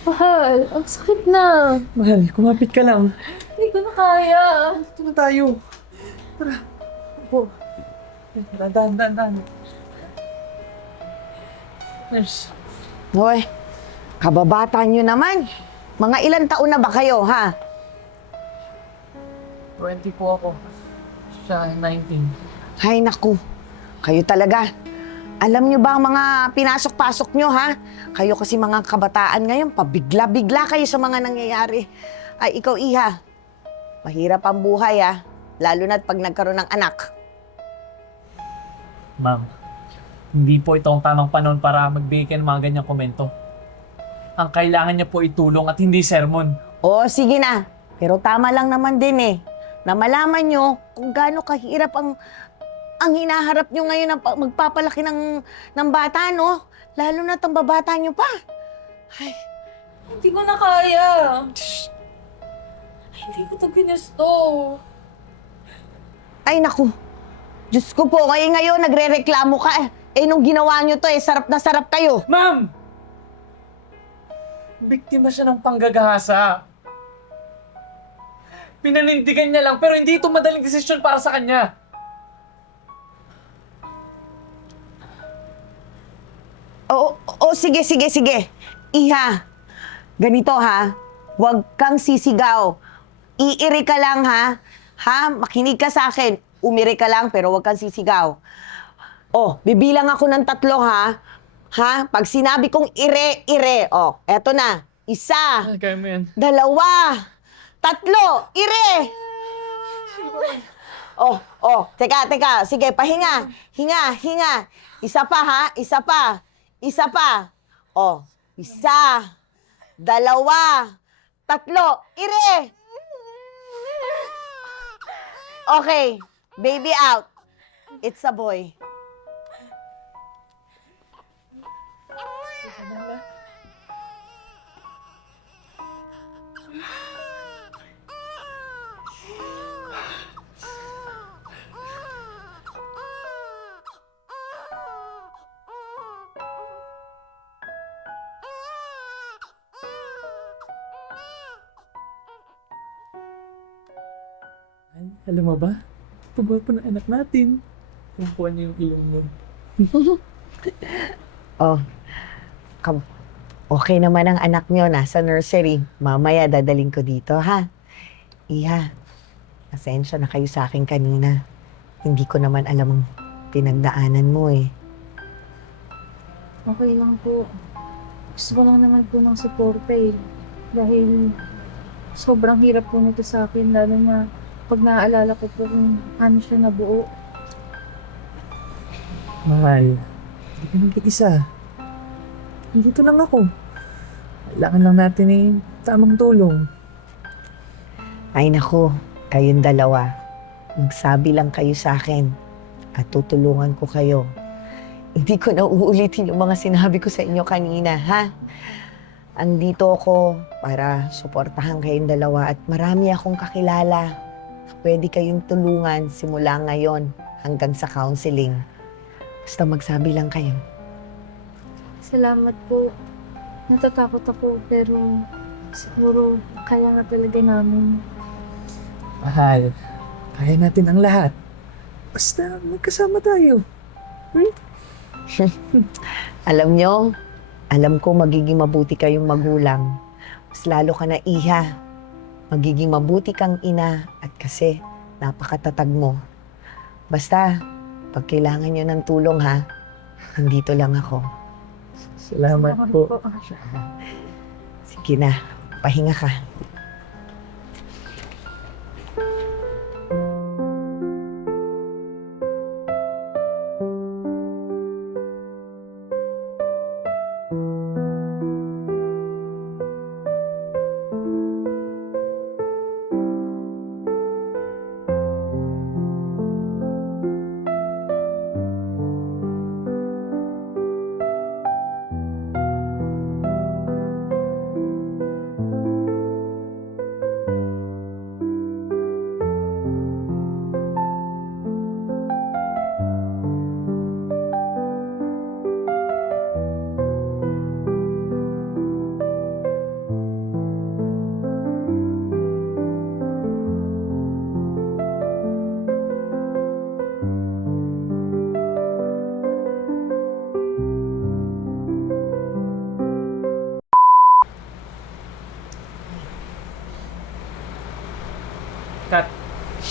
Mahal, ang sakit na. Mahal, kumapit ka lang. Hindi ko na kaya. Ito na tayo. Tara. Upo. Dandan, dandan. Nurse. Hoy, kababata nyo naman. Mga ilang taon na ba kayo, ha? 20 po ako. Siya, 19. Hay naku, kayo talaga. Alam nyo ba ang mga pinasok-pasok nyo, ha? Kayo kasi mga kabataan ngayon, pabigla-bigla kayo sa mga nangyayari. Ay, ikaw, Iha, mahirap ang buhay, ha? Lalo na't pag nagkaroon ng anak. Ma'am, hindi po ito ang tamang panahon para magbigay ng mga ganyang komento. Ang kailangan niya po itulong at hindi sermon. Oo, sige na. Pero tama lang naman din eh. Na malaman nyo kung gaano kahirap ang ang hinaharap nyo ngayon ng pa- magpapalaki ng, ng bata, no? Lalo na ang babata nyo pa. Ay, Hindi ko na kaya. Ay, hindi ko to ginusto. ay naku. Diyos ko po, ngayon ngayon nagre-reklamo ka eh. Eh, nung ginawa nyo to eh, sarap na sarap kayo. Ma'am! Biktima siya ng panggagahasa. Pinanindigan niya lang pero hindi ito madaling desisyon para sa kanya. Oo, oo, sige, sige, sige. Iha, ganito ha. Huwag kang sisigaw. Iiri ka lang ha. Ha? Makinig ka sa akin. Umiri ka lang pero huwag kang sisigaw. Oh, bibilang ako ng tatlo ha. Ha? Pag sinabi kong ire, ire. Oh, eto na. Isa, Ay, kaya mo yan. dalawa, tatlo, ire! Oh, oh, teka, teka. Sige, pahinga. Hinga, hinga. Isa pa ha, isa pa. Isa pa. Oh, isa, dalawa, tatlo, ire! Okay, baby out. It's a boy. Alam mo ba? Pagwapo ng anak natin. Kumpuan niyo yung ilong mo. Oh, kam okay naman ang anak nyo, nasa nursery. Mamaya dadaling ko dito, ha? Iha, pasensya na kayo sa akin kanina. Hindi ko naman alam ang pinagdaanan mo eh. Okay lang po. Gusto ko lang naman po ng suporta eh. Dahil sobrang hirap po nito sa akin, lalo na pag naaalala ko po kung paano siya nabuo. Mahal, hindi ka nag-iisa. Nandito lang ako. Kailangan lang natin eh, tamang tulong. Ay nako, kayong dalawa. Magsabi lang kayo sa akin at tutulungan ko kayo. Hindi ko na uulitin yung mga sinabi ko sa inyo kanina, ha? Andito ako para suportahan kayong dalawa at marami akong kakilala. Pwede kayong tulungan simula ngayon hanggang sa counseling. Basta magsabi lang kayo. Salamat po. Natatakot ako pero siguro kaya nga talaga namin. Mahal, kaya natin ang lahat. Basta magkasama tayo. Alam nyo, alam ko magiging mabuti kayong magulang. Mas lalo ka na iha. Magiging mabuti kang ina kasi napakatatag mo. Basta, pag kailangan nyo ng tulong ha, nandito lang ako. Salamat po. Sige na, pahinga ka.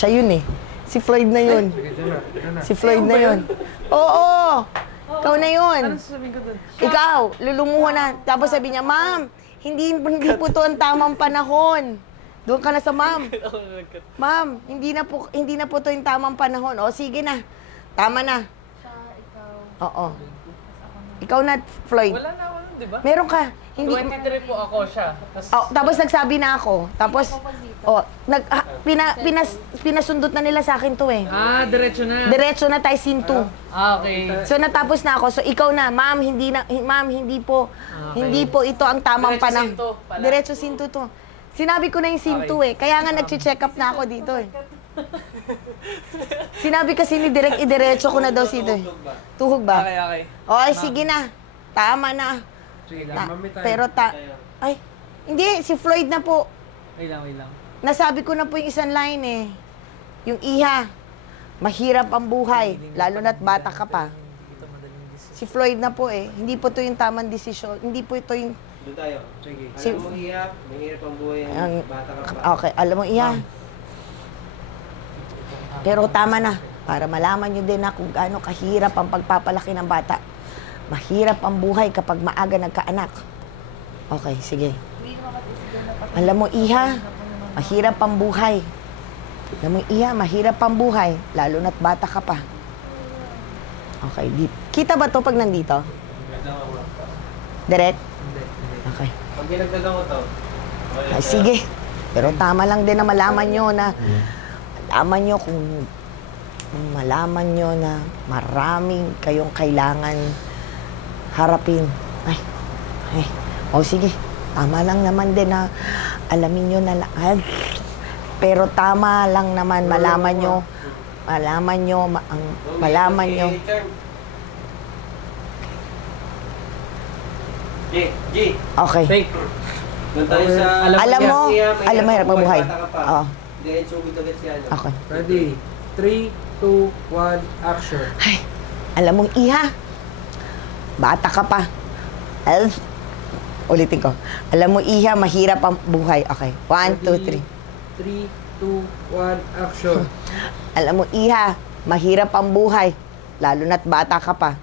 Siya yun eh. Si Floyd na yun. Si Floyd na yun. Oo! Ikaw na yun. Ano sasabihin ko doon? Ikaw, lulumuha na. Tapos sabi niya, Ma'am, hindi, hindi po to ang tamang panahon. Doon ka na sa ma'am. Ma'am, hindi na po hindi na po to yung tamang panahon. O sige na. Tama na. Oo. Ikaw na, Floyd. Wala na di ba? Meron ka. Hindi 23 po ako siya. Tapos, Oh, tapos nagsabi na ako. Tapos oh, nag ah, pina, pinas, pinasundot na nila sa akin to eh. ah, diretso na. Diretso na tayo scene 2. ah, okay. So natapos na ako. So ikaw na, ma'am, hindi na hi- ma'am, hindi po Okay. hindi po ito ang tamang Diretso panahon. scene two pala. Diretso scene 2 to. Sinabi ko na yung scene 2 eh. Kaya nga nagche-check up na ako dito eh. Sinabi kasi ni Direk, idiretso ko na daw si eh. Tuhog ba? Okay, okay. Okay, sige na. Tama na. Sige lang, mami tayo. pero ta... Ay, hindi. Si Floyd na po. Wait lang, wait lang. Nasabi ko na po yung isang line eh. Yung iha, mahirap ang buhay, lalo na't bata ka pa. Si Floyd na po eh. Hindi po to yung tamang desisyon. Hindi po ito yung... Doon tayo. Sige. Si- Alam mo, Iya, mahirap ang buhay ang Ang- bata ka pa. Okay, alam mo iha. Pero tama na. Para malaman nyo din na kung gaano kahirap ang pagpapalaki ng bata. Mahirap ang buhay kapag maaga nagkaanak. Okay, sige. Alam mo, iha, mahirap ang buhay. Alam mo, iha, mahirap ang buhay, lalo na't bata ka pa. Okay, di. Kita ba to pag nandito? Direct? Okay. Pag ginagdagan to, Ay, sige. Pero tama lang din na malaman nyo na malaman nyo kung malaman nyo na maraming kayong kailangan harapin. Ay, ay. O sige, tama lang naman din na alamin nyo na la- ay, pero tama lang naman malaman nyo malaman nyo ma- ang malaman nyo. G, G. okay Fake. Doon tayo sa... alam mo alam mo hirap ang buhay Bata ka pa. oo Then, sugod ulit si ano. okay Ready? 3, 2, 1, action. Ay, alam mong iha, bata ka pa. Al, ulitin ko. Alam mo iha, mahirap ang buhay. Okay, one, two, three. 3, 2, 1, action. Alam mo iha, mahirap ang buhay. Lalo na't bata ka pa.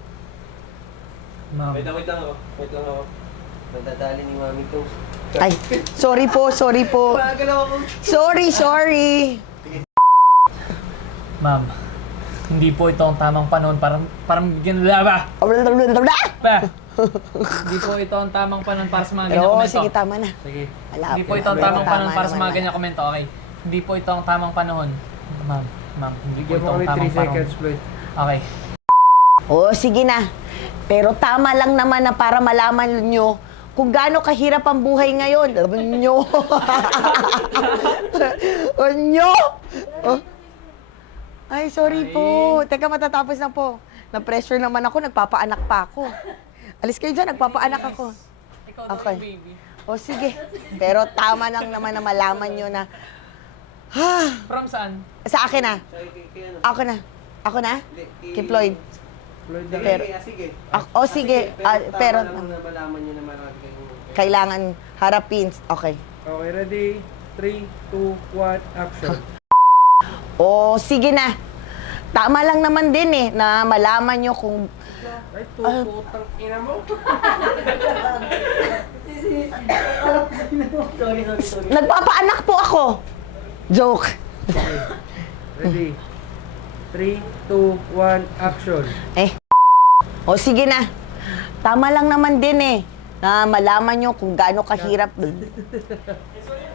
Ma'am. Wait lang, wait lang ako. Wait lang ako. Nadadali ni mami ko. Ay, sorry po, sorry po. Ako. Sorry, sorry. Ma'am. Hindi po ito ang tamang panahon para para bigyan ba? Ba! Ba! Hindi po ito ang tamang panahon para sa mga ganyan komento. sige, tama na. Sige. Wala, Hindi po ito ang tamang tama panahon para sa naman, mga wala. ganyan komento. Okay. Hindi po ito ang tamang panahon. Ma'am. Ma'am, hindi po Bigyan ito mo ang kami tamang 3 panahon. seconds, Floyd. Okay. Oo, sige na. Pero tama lang naman na para malaman nyo kung gaano kahirap ang buhay ngayon. Nyo. nyo. Oh. Ay, sorry po. Teka, matatapos na po. Na-pressure naman ako, nagpapaanak pa ako. Alis kayo dyan, nagpapaanak ako. Ikaw daw Okay. yung baby. O sige. Pero tama lang naman na malaman nyo na, ha, From saan? sa akin na. Sa kay, kay ano? Ako na. Ako na? Hindi, Kay Floyd. Floyd Sige, na. Pero- ah, sige. Ako- o sige, ah, tama pero lang na malaman nyo na marami kayong... kailangan harapin. Okay. Okay, ready? 3, 2, 1, action. O, sige na. Tama lang naman din eh, na malaman nyo kung... Ay, tututang ina mo. Nagpapaanak po ako! Joke. Ready? 3, 2, 1, action. Eh. O, sige na. Tama lang naman din eh, na malaman nyo kung gaano kahirap.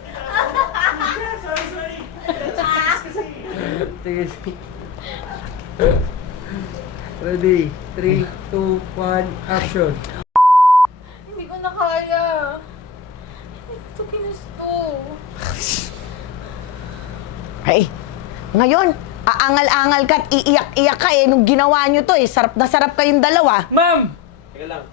Sige, sige. Ready? 3, 2, 1, action. Hindi ko na kaya. Hindi ko ito ginusto. Ay, ngayon, aangal-angal ka at iiyak-iyak ka eh, nung ginawa nyo to eh. Sarap na sarap kayong dalawa. Ma'am! Teka lang.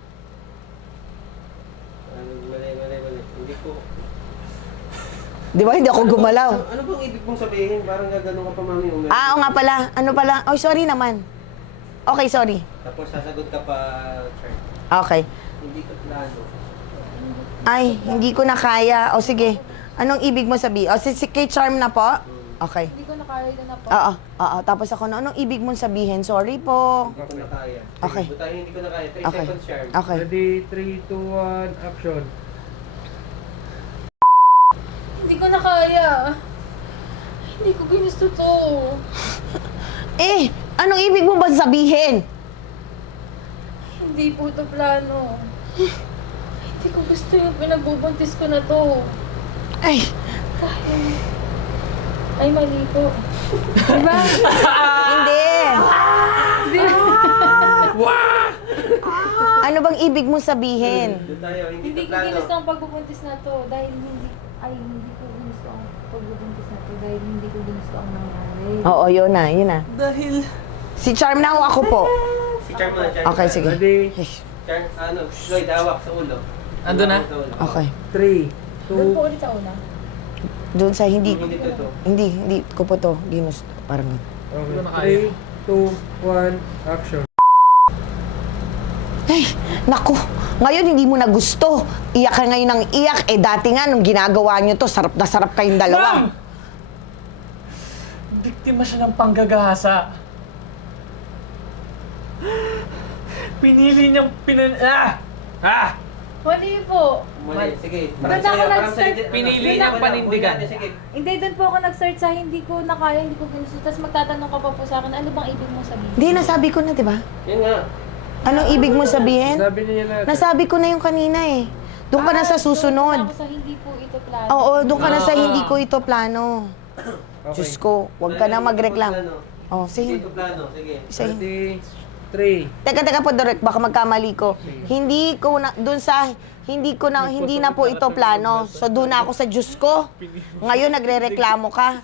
Di ba, hindi ako gumalaw. Ano, ano bang ibig mong sabihin? Parang gagano ka pa, mami. Umay. Ah, oo nga pala. Ano pala? Oh, sorry naman. Okay, sorry. Tapos sasagot ka pa, Char. Okay. Hindi ko plano. Ay, hindi ko na kaya. O sige, anong ibig mo sabihin? O si, si kay Charm na po? Okay. Hindi ko na kaya na po. Oo, oo. Tapos ako na, anong ibig mong sabihin? Sorry po. Hindi ko na kaya. Okay. Butahin, hindi ko na kaya. 3 Okay. seconds, Charm. Okay. Ready, 3, 2, 1, action. Hindi ko na kaya. Hindi ko ginusto to. Eh, anong ibig mo ba sabihin? Hindi po to plano. Hindi ko gusto yung pinagbubuntis ko na to. Ay, Ay, mali po. Diba? hindi. ano bang ibig mong sabihin? Doon tayo, hindi, Hindi to ko plano. ginusto ang pagbubuntis na to dahil hindi ay hindi ko ginusto ang pagbubuntis na to dahil hindi ko ginusto ang nangyari. Oo, yun na, yun na. Dahil... Si Charm na o ako po? Si Charm muna, Charm. Okay, sige. Ready, Charm, ano, Lloyd, hawak sa ulo. Ando na? Okay. 3, Doon 2, po ulit sa una. Doon sa hindi, Hindi to to. hindi, hindi ko po to ginusto. Parang okay. ko na kaya. 3, 2, 1, action. Ay, naku. Ngayon hindi mo na gusto. Iyak ka ngayon ng iyak. Eh dati nga nung ginagawa niyo to, sarap na sarap kayong dalawa. Ma'am! Biktima siya ng panggagahasa. Pinili niyang pinan... Ah! Ah! Mali po. Mali, sige. Doon ako nag-start. Pinili wala, panindigan. Sige. Hindi, doon po ako nag-search sa hindi ko na kaya, hindi ko ginusto. Tapos magtatanong ka pa po sa akin, ano bang ibig mo sabihin? Hindi, nasabi ko na, di ba? Yan nga. Anong ibig mo sabihin? Sabi niya na. Nasabi ko na yung kanina eh. Doon ka na sa Doon susunod. sa hindi po ito plano. Oo, doon ka na sa Ah. hindi ko ito plano. Okay. Diyos ko, huwag ka na magreklam. Oh, Hindi sige. to plano, sige. sige. Ready, 3, Teka, teka po, Direk, baka magkamali ko. Hindi ko na, doon sa, hindi ko na, hindi na po ito plano. So, doon na ako sa Diyos ko. Ngayon, nagre-reklamo ka.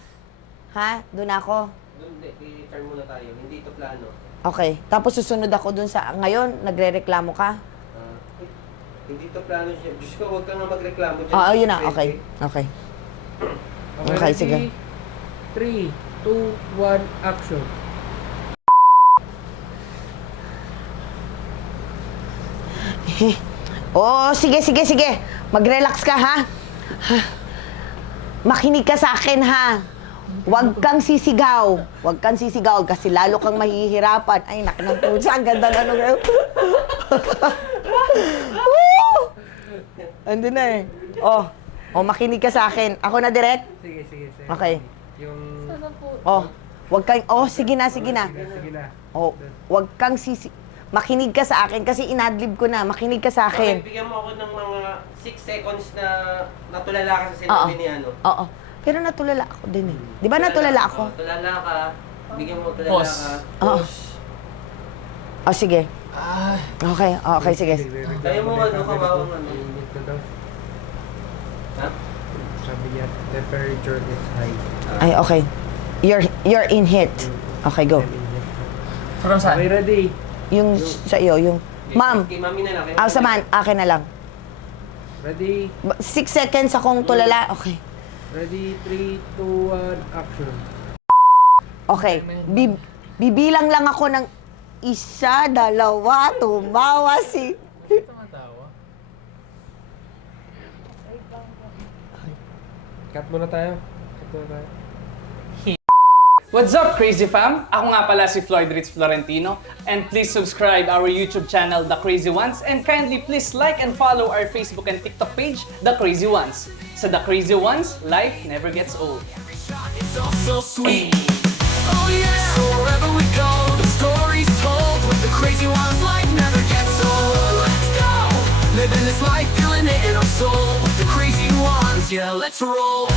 Ha? Doon ako. Doon, hindi, i-turn muna tayo. Hindi to plano. Okay. Tapos susunod ako doon sa, ngayon, nagre-reklamo ka. Ah, hindi to plano siya. Diyos ko, huwag ka nga magreklamo dyan. Oo, yun na. Okay. Okay. Okay, sige. 3, 2, 1, action. Oo, sige, sige, sige. Mag-relax ka, ha? Ha? Makinig ka sa akin, ha? Huwag kang sisigaw. Huwag kang sisigaw kasi lalo kang mahihirapan. Ay, nak ng pusa. Ang ganda na nung... Andun na eh. Oh, oh, makinig ka sa akin. Ako na direct? Sige, sige, sige. Okay. Yung... Sana po. Oh, huwag kang... Oh, sige na, sige na. Sige, sige na. Oh, huwag kang sisi... Makinig ka sa akin kasi inadlib ko na. Makinig ka sa Okay, akin. bigyan mo ako ng mga 6 seconds na natulala ka sa sinabi ni ano. Oo. Pero natulala ako din eh. Di ba natulala ako? Tulala ka. Bigyan mo tulala Pause. ka. Oo. Oh, sige. Ah! Okay, okay, sige. Kaya mo ano, kawawang ano. Init na daw. Ha? Sabi niya, temperature is high. Ay, okay. You're you're in heat. Okay, go. From saan? Okay, ready? Yung sa iyo, yung Ma'am, Kay mami na lang. kay ah, mami. samahan, akin na lang. Ready? Ba- Six seconds akong tulala. Okay. Ready, 3, 2, 1, action. Okay. Bib- bibilang lang ako ng isa, dalawa, tumawa si... Tumatawa. Cut muna tayo. Cut muna tayo. What's up, Crazy Fam? Ako nga pala si Floyd Ritz Florentino. And please subscribe our YouTube channel, The Crazy Ones. And kindly please like and follow our Facebook and TikTok page, The Crazy Ones. Sa The Crazy Ones, life never gets old. It's all so sweet. Oh yeah. So wherever we go, the story's told. With the crazy ones, life never gets old. Let's go. Living this life, feeling it in our soul. With the crazy ones, yeah, let's roll.